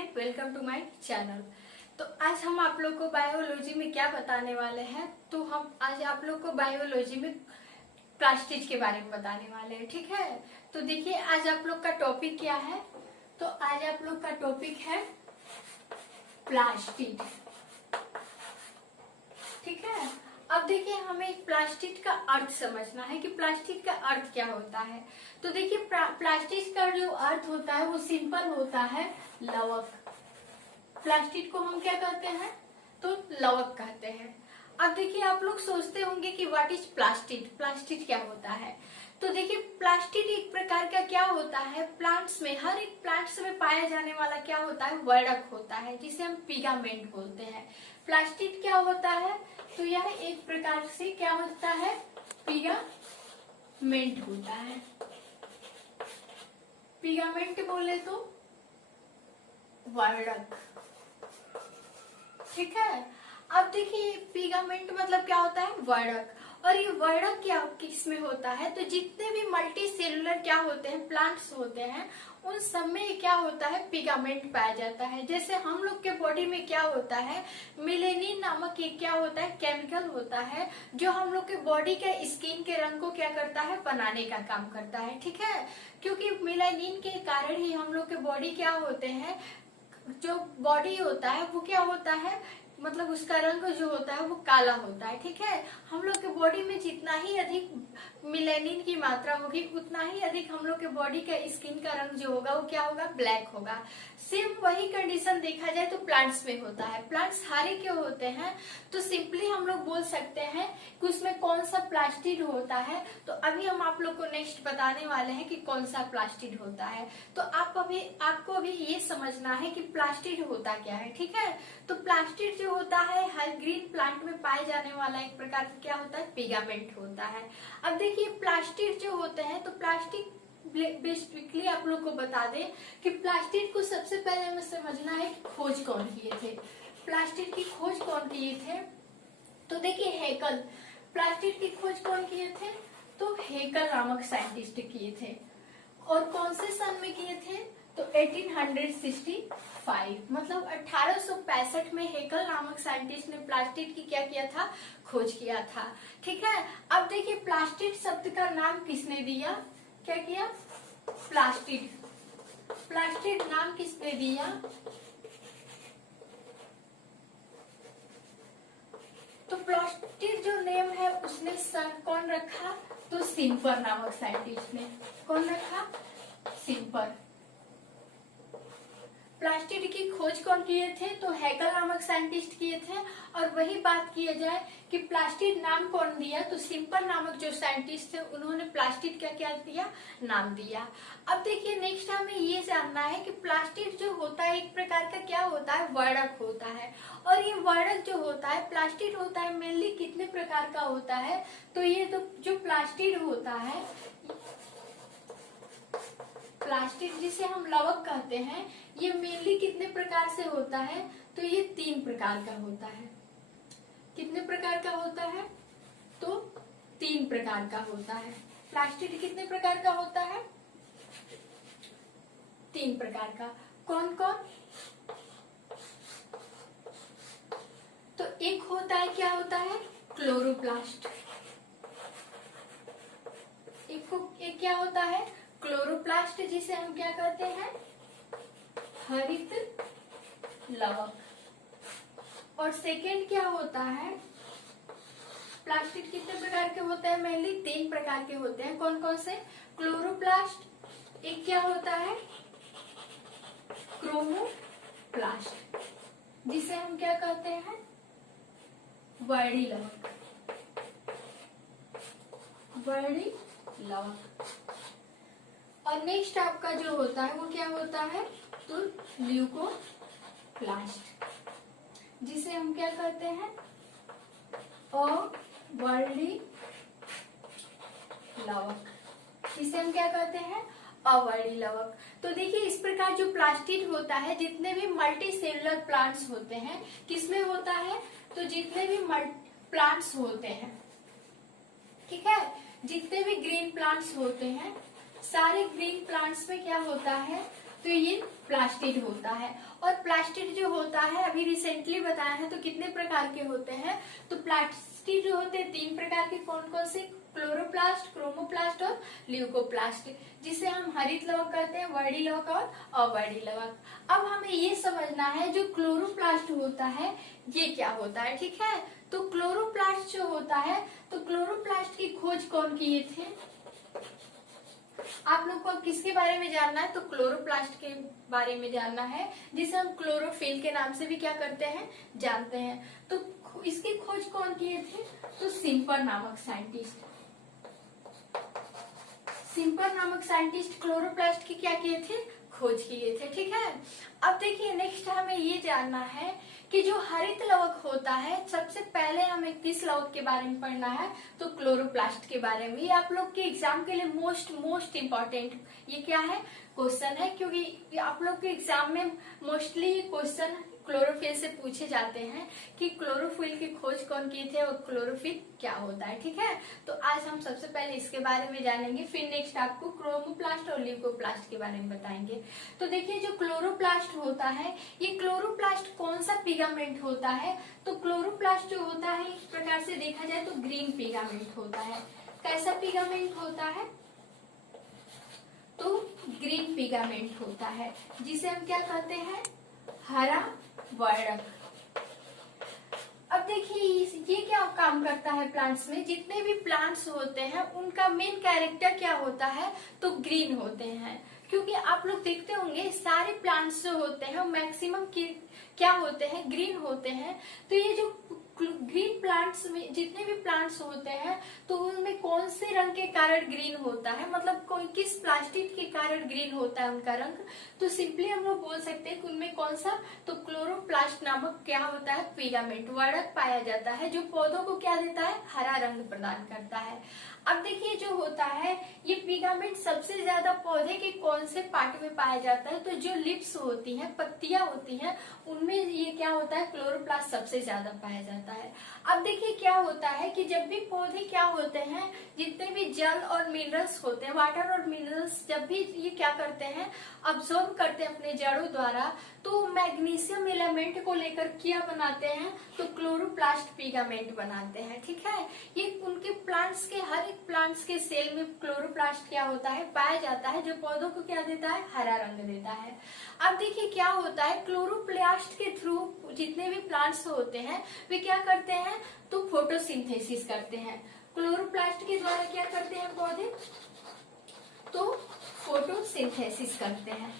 Again welcome to my channel. तो आज हम आप लोग को बायोलॉजी में क्या बताने वाले हैं, तो हम आज आप लोग को बायोलॉजी में प्लास्टिड के बारे में बताने वाले हैं। ठीक है, तो देखिए आज आप लोग का टॉपिक क्या है। तो आज आप लोग का टॉपिक है प्लास्टिड। ठीक है, अब देखिए हमें प्लास्टिड का अर्थ समझना है कि प्लास्टिड का अर्थ क्या होता है। तो देखिए प्लास्टिड का जो अर्थ होता है वो सिंपल होता है, लवक। प्लास्टिड को हम क्या कहते हैं, तो लवक कहते हैं। अब देखिए आप लोग सोचते होंगे कि व्हाट इज प्लास्टिड, प्लास्टिड क्या होता है। तो देखिए प्लास्टिड एक प्रकार का क्या होता है, प्लांट्स में, हर एक प्लांट्स में पाया जाने वाला क्या होता है, वर्णक होता है, जिसे हम पिगामेंट बोलते हैं। प्लास्टिड क्या होता है, तो यह एक प्रकार से क्या होता है, पिगामेंट होता है। पिगामेंट बोले तो वर्णक। ठीक है, अब देखिए पिगामेंट मतलब क्या होता है, वर्णक। और ये वर्णक क्या किस में होता है, तो जितने भी मल्टी सेलुलर क्या होते हैं, प्लांट्स होते हैं, उन सब में क्या होता है, पिगामेंट पाया जाता है। जैसे हम लोग के बॉडी में क्या होता है, मिलेनिन नामक एक क्या होता है, केमिकल होता है, जो हम लोग के बॉडी के स्किन के रंग को क्या करता है, बनाने का काम करता है। ठीक है, क्योंकि मिलेनिन के कारण ही हम लोग के बॉडी क्या होते हैं, जो बॉडी होता है वो क्या होता है, मतलब उसका रंग जो होता है वो काला होता है। ठीक है, हम लोग के बॉडी में जितना ही अधिक मिलेनिन की मात्रा होगी उतना ही अधिक हम लोग के बॉडी का स्किन का रंग जो होगा वो क्या होगा, ब्लैक होगा। सेम वही कंडीशन देखा जाए तो प्लांट्स में होता है। प्लांट्स हरे क्यों होते हैं, तो सिंपली हम लोग बोल सकते हैं कि उसमें कौन सा प्लास्टिड होता है। तो अभी हम आप लोग को नेक्स्ट बताने वाले हैं कि कौन सा प्लास्टिड होता है। तो आपको अभी ये समझना है कि प्लास्टिड होता क्या है। ठीक है, तो प्लास्टिड जो होता है हर ग्रीन प्लांट में पाए जाने वाला एक प्रकार का क्या होता है, पिगामेंट होता है। अब देखिए प्लास्टिड जो होते हैं, तो प्लास्टिक बेसिकली आप लोग को बता दें कि प्लास्टिड को सबसे पहले हमें समझना है कि खोज कौन किए थे। प्लास्टिड की खोज कौन किए थे, तो देखिए हेकल। प्लास्टिड की खोज कौन किए थे, तो हेकल नामक साइंटिस्ट किए थे। और कौन से सन में किए थे, तो 1865, मतलब 1865 में हेकल नामक साइंटिस्ट ने प्लास्टिड की क्या किया था, खोज किया था। ठीक है, अब देखिए प्लास्टिड शब्द का नाम किसने दिया, क्या किया, प्लास्टिड। प्लास्टिड नाम किसने दिया, तो प्लास्टिड जो नेम है उसने कौन रखा, तो सिम्पर नामक साइंटिस्ट ने। कौन रखा, सिम्पर। प्लास्टिड की खोज कौन किए थे, तो हेकल नामक साइंटिस्ट किए थे। और वही बात किया जाए कि प्लास्टिड नाम कौन दिया, तो सिम्पर नामक जो साइंटिस्ट थे उन्होंने प्लास्टिड क्या क्या दिया, नाम दिया। अब देखिए नेक्स्ट हमें ये जानना है कि प्लास्टिड जो होता है एक प्रकार का क्या होता है, वर्णक होता है। और ये वर्णक जो होता है, प्लास्टिड होता है मेनली कितने प्रकार का होता है, तो ये तो जो प्लास्टिड होता है, प्लास्टिड जिसे हम लवक कहते हैं, ये मेनली कितने प्रकार से होता है, तो ये 3 प्रकार का होता है। कितने प्रकार का होता है, तो 3 प्रकार का होता है। प्लास्टिड कितने प्रकार का होता है, 3 प्रकार का। कौन कौन, तो एक होता है क्या होता है, क्लोरोप्लास्ट। एक क्या होता है, क्लोरोप्लास्ट, जिसे हम क्या कहते हैं, हरित लवक। और सेकेंड क्या होता है, प्लास्टिड कितने प्रकार के होते हैं, मेनली 3 प्रकार के होते हैं। कौन कौन से, क्लोरोप्लास्ट, एक क्या होता है, क्रोमोप्लास्ट, जिसे हम क्या कहते हैं, वर्णी लवक। वर्णी लवक। और नेक्स्ट आपका जो होता है वो क्या होता है, तो ल्यूकोप्लास्ट, जिसे हम क्या कहते हैं, अवर्णी लवक, जिसे हम क्या कहते हैं, अवर्णी लवक। तो देखिए इस प्रकार जो प्लास्टिड होता है, जितने भी मल्टी सेलुलर प्लांट्स होते हैं, किसमें होता है, तो जितने भी प्लांट्स होते हैं, ठीक है, जितने भी ग्रीन प्लांट्स होते हैं, सारे ग्रीन प्लांट्स में क्या होता है, तो ये प्लास्टिड होता है। और प्लास्टिड जो होता है अभी रिसेंटली बताया है, तो कितने प्रकार के होते हैं, तो प्लास्टिड जो होते हैं 3 प्रकार के, कौन कौन से, क्लोरोप्लास्ट, क्रोमोप्लास्ट और ल्यूकोप्लास्ट, जिसे हम हरित लवक कहते हैं, वर्णी लवक और अवर्णी लवक। अब हमें ये समझना है जो क्लोरोप्लास्ट होता है ये क्या होता है, ठीक है। तो क्लोरोप्लास्ट जो होता है, तो क्लोरोप्लास्ट की खोज कौन किए थे, आप लोग को किसके बारे में जानना है, तो क्लोरोप्लास्ट के बारे में जानना है, जिसे हम क्लोरोफिल के नाम से भी क्या करते हैं, जानते हैं। तो इसकी खोज कौन किए थे, तो सिम्पर नामक साइंटिस्ट, सिम्पर नामक साइंटिस्ट क्लोरोप्लास्ट की क्या किए थे, खोज किए थे, ठीक है। अब देखिए नेक्स्ट हमें ये जानना है कि जो हरित लवक होता है, सबसे पहले हमें किस लवक के बारे में पढ़ना है, तो क्लोरोप्लास्ट के बारे में। ये आप लोग के एग्जाम के लिए मोस्ट इम्पोर्टेंट ये क्या है, क्वेश्चन है, क्योंकि आप लोग के एग्जाम में मोस्टली ये क्वेश्चन क्लोरोफिल से पूछे जाते हैं कि क्लोरोफिल की खोज कौन की थे और क्लोरोफिल क्या होता है, ठीक है। तो आज हम सबसे पहले इसके बारे में जानेंगे, फिर नेक्स्ट आपको क्रोमोप्लास्ट और ल्यूकोप्लास्ट के बारे में बताएंगे। तो देखिए जो क्लोरोप्लास्ट होता है, ये क्लोरोप्लास्ट कौन सा पिगामेंट होता है, तो क्लोरोप्लास्ट जो होता है इस प्रकार से देखा जाए तो ग्रीन पिगामेंट होता है। कैसा पिगामेंट होता है, तो ग्रीन पिगामेंट होता है, जिसे हम क्या कहते हैं, हरा वर्णक। अब देखिए ये क्या काम करता है प्लांट्स में, जितने भी प्लांट्स होते हैं उनका मेन कैरेक्टर क्या होता है, तो ग्रीन होते हैं। क्योंकि आप लोग देखते होंगे सारे प्लांट्स जो होते हैं मैक्सिमम क्या होते हैं, ग्रीन होते हैं। तो ये जो ग्रीन प्लांट्स में जितने भी प्लांट्स होते हैं, तो उनमें कौन से रंग के कारण ग्रीन होता है, मतलब कोई किस प्लास्टिक के कारण ग्रीन होता है उनका रंग, तो सिंपली हम लोग बोल सकते हैं कि उनमें कौन सा, तो क्लोरोप्लास्ट नामक क्या होता है, पिगामेंट वर्णक पाया जाता है, जो पौधों को क्या देता है, हरा रंग प्रदान करता है। अब देखिए जो होता है ये पिगामेंट सबसे ज्यादा पौधे के कौन से पार्ट में पाया जाता है, तो जो लिप्स होती हैं, पत्तियां होती हैं, उनमें ये क्या होता है, क्लोरोप्लास्ट सबसे ज्यादा पाया जाता है। अब देखिए क्या होता है कि जब भी पौधे क्या होते हैं, जितने भी जल और मिनरल्स होते हैं, वाटर और मिनरल्स, जब भी ये क्या करते हैं, अब्सॉर्ब करते हैं अपने जड़ों द्वारा, तो मैग्नीशियम एलिमेंट को लेकर क्या बनाते हैं, तो क्लोरोप्लास्ट पिगामेंट बनाते हैं, ठीक है। ये उनके प्लांट्स के हर एक प्लांट्स के सेल में क्लोरोप्लास्ट क्या होता है, पाया जाता है, जो पौधों को क्या देता है, हरा रंग देता है। अब देखिए क्या होता है, क्लोरोप्लास्ट के थ्रू जितने भी प्लांट्स होते हैं वे क्या करते हैं, तो फोटोसिंथेसिस करते हैं। क्लोरोप्लास्ट के द्वारा क्या करते हैं पौधे, तो फोटोसिंथेसिस करते हैं,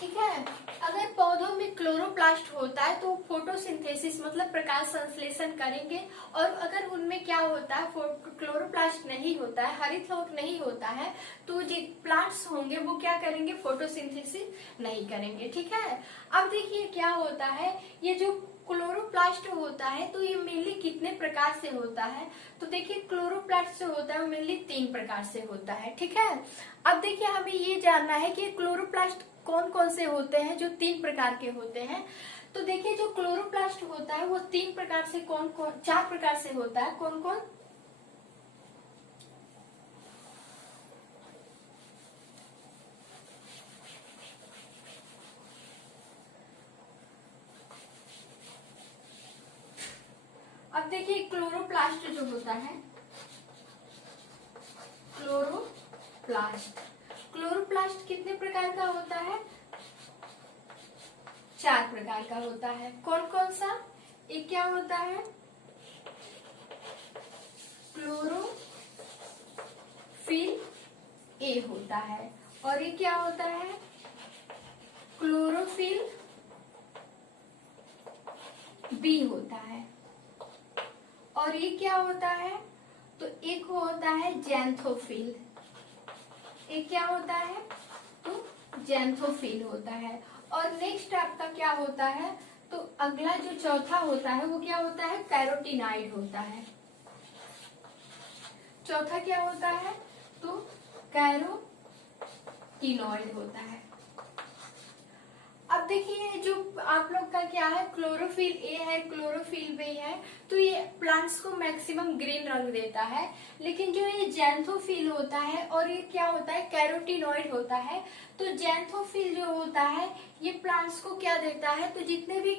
ठीक है। अगर पौधों में क्लोरोप्लास्ट होता है तो फोटोसिंथेसिस मतलब प्रकाश संश्लेषण करेंगे, और अगर उनमें क्या होता है, क्लोरोप्लास्ट नहीं होता है, हरित लवक नहीं होता है, तो जो प्लांट्स होंगे वो क्या करेंगे, फोटोसिंथेसिस नहीं करेंगे, ठीक है। अब देखिए क्या होता है, ये जो क्लोरोप्लास्ट होता है तो ये मेनली कितने प्रकार से होता है, तो देखिए क्लोरोप्लास्ट जो होता है वो मेनली 3 प्रकार से होता है, ठीक है। अब देखिए हमें ये जानना है कि क्लोरोप्लास्ट कौन कौन से होते हैं जो 3 प्रकार के होते हैं। तो देखिए जो क्लोरोप्लास्ट होता है वो 3 प्रकार से, कौन कौन, 4 प्रकार से होता है, कौन कौन, अब देखिए क्लोरोप्लास्ट जो होता है, क्लोरोप्लास्ट कितने प्रकार का होता है, 4 प्रकार का होता है। कौन कौन सा, एक क्या होता है, क्लोरोफिल ए होता है, और ये क्या होता है, क्लोरोफिल बी होता है, और ये क्या होता है, तो एक होता है जैंथोफिल, एक क्या होता है, तो जैंथोफिल होता है। और नेक्स्ट आपका क्या होता है, तो अगला जो चौथा होता है वो क्या होता है, कैरोटीनाइड होता है। चौथा क्या होता है, तो कैरोटीनॉइड होता है। अब देखिए जो आप लोग का क्या है, क्लोरोफिल ए है, क्लोरोफिल बी है, तो ये प्लांट्स को मैक्सिमम ग्रीन रंग देता है। लेकिन जो ये जैंथोफिल होता है और ये क्या होता है, कैरोटीनॉइड होता है। तो जैंथोफिल जो होता है ये प्लांट्स को क्या देता है, तो जितने भी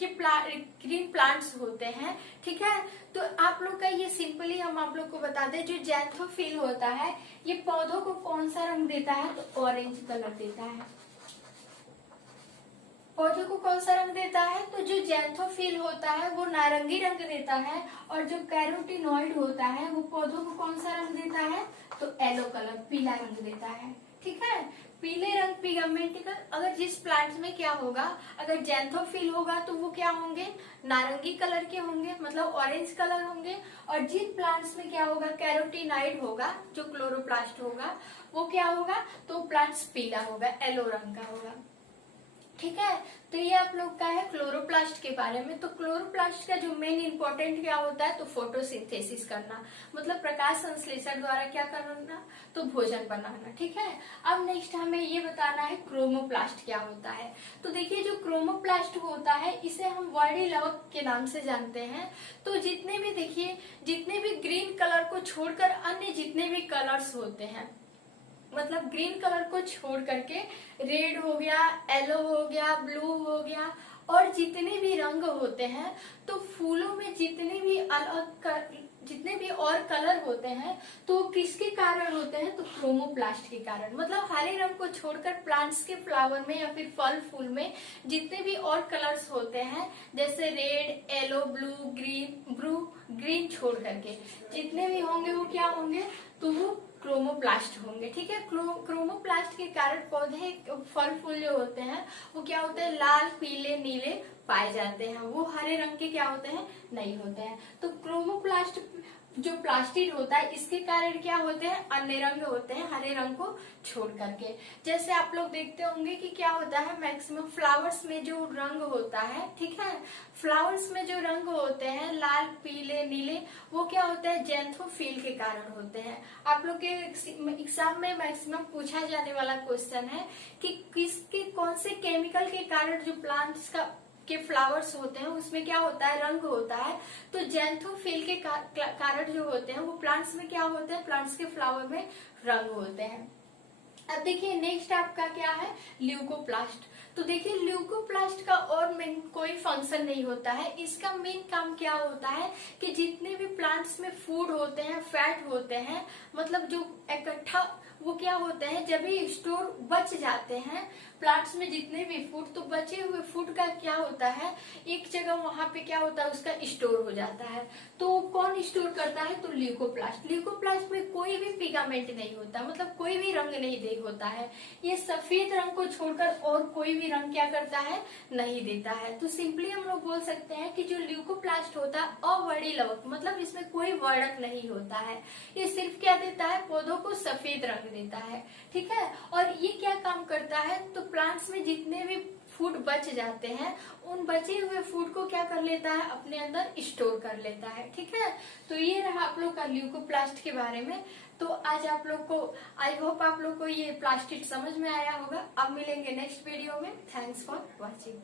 ये ग्रीन प्लांट्स होते हैं, ठीक है। तो आप लोग का ये सिंपली हम आप लोग को बता दें, जो जैंथोफिल होता है ये पौधों को कौन सा रंग देता है, तो ऑरेंज कलर देता है। पौधों को कौन सा रंग देता है, तो जो जैंथोफिल होता है वो नारंगी रंग देता है, और जो कैरोटीनॉइड होता है वो पौधों को कौन सा रंग देता है, तो येलो कलर, पीला रंग देता है, ठीक है। पीले रंग पिगमेंट का, अगर जिस प्लांट में क्या होगा, अगर जैंथोफिल होगा तो वो क्या होंगे, नारंगी कलर के होंगे, मतलब ऑरेंज कलर होंगे। और जिन प्लांट्स में क्या होगा, कैरोटीनॉइड होगा, जो क्लोरोप्लास्ट होगा, वो क्या होगा, तो प्लांट्स पीला होगा, येलो रंग का होगा, ठीक है। तो ये आप लोग का है क्लोरोप्लास्ट के बारे में। तो क्लोरोप्लास्ट का जो मेन इंपॉर्टेंट क्या होता है, तो फोटोसिंथेसिस करना, मतलब प्रकाश संश्लेषण द्वारा क्या करना, तो भोजन बनाना, ठीक है। अब नेक्स्ट हमें ये बताना है क्रोमोप्लास्ट क्या होता है। तो देखिए जो क्रोमोप्लास्ट होता है इसे हम वर्णी लवक के नाम से जानते हैं। तो जितने भी देखिए, जितने भी ग्रीन कलर को छोड़कर अन्य जितने भी कलर्स होते हैं, मतलब ग्रीन कलर को छोड़ करके रेड हो गया, येलो हो गया, ब्लू हो गया, और जितने भी रंग होते हैं, तो फूलों में जितने भी जितने भी और कलर होते हैं तो वो किसके कारण होते हैं, तो क्रोमोप्लास्ट के कारण। मतलब हरे रंग को छोड़कर प्लांट्स के फ्लावर में या फिर फल फूल में जितने भी और कलर्स होते हैं, जैसे रेड, येलो, ब्लू, ग्रीन छोड़ करके जितने भी होंगे वो क्या होंगे, तो वो क्रोमोप्लास्ट होंगे, ठीक है। क्रोमोप्लास्ट के कारण पौधे, फल फूल जो होते हैं वो क्या होते हैं, लाल, पीले, नीले पाए जाते हैं, वो हरे रंग के क्या होते हैं, नहीं होते हैं। तो क्रोमोप्लास्ट जो प्लास्टिड होता है इसके कारण क्या होते हैं, अन्य रंग होते हैं हरे रंग को छोड़ करके। जैसे आप लोग देखते होंगे कि क्या होता है, मैक्सिमम फ्लावर्स में जो रंग होता है, ठीक है, फ्लावर्स में जो रंग होते हैं लाल, पीले, नीले, वो क्या होता है, जैंथोफिल के कारण होते हैं। आप लोग के एग्जाम में मैक्सिमम पूछा जाने वाला क्वेश्चन है कि किसके कौन से केमिकल के कारण जो प्लांट्स के फ्लावर्स होते हैं उसमें क्या होता है, रंग होता है। तो जैंथोफिल के कारण जो होते हैं वो प्लांट्स में क्या होते हैं, प्लांट्स के फ्लावर में रंग होते हैं। अब देखिए नेक्स्ट आपका क्या है, ल्यूकोप्लास्ट। तो देखिए ल्यूकोप्लास्ट का और मेन कोई फंक्शन नहीं होता है। इसका मेन काम क्या होता है कि जितने भी प्लांट्स में फूड होते हैं, फैट होते हैं, मतलब जो इकट्ठा वो क्या होते हैं, जब भी स्टोर बच जाते हैं प्लांट्स में जितने भी फूड, तो बचे हुए फूड का क्या होता है, एक जगह वहां पे क्या होता है, उसका स्टोर हो जाता है। तो कौन स्टोर करता है, तो ल्यूकोप्लास्ट। ल्यूकोप्लास्ट में कोई भी पिगामेंट नहीं होता, मतलब कोई भी रंग नहीं दे होता है। ये सफेद रंग को छोड़कर और कोई भी रंग क्या करता है, नहीं देता है। तो सिंपली हम लोग बोल सकते हैं कि जो ल्यूकोप्लास्ट होता है अवर्णी लवक, मतलब इसमें कोई वर्णक नहीं होता है। ये सिर्फ क्या देता है, पौधों को सफेद रंग देता है, ठीक है। और ये क्या काम करता है, तो प्लांट्स में जितने भी फूड बच जाते हैं उन बचे हुए फूड को क्या कर लेता है, अपने अंदर स्टोर कर लेता है, ठीक है। तो ये रहा आप लोग का ल्यूकोप्लास्ट के बारे में। तो आज आप लोग को, आई होप आप लोग को ये प्लास्टिक समझ में आया होगा। अब मिलेंगे नेक्स्ट वीडियो में। Thanks for watching.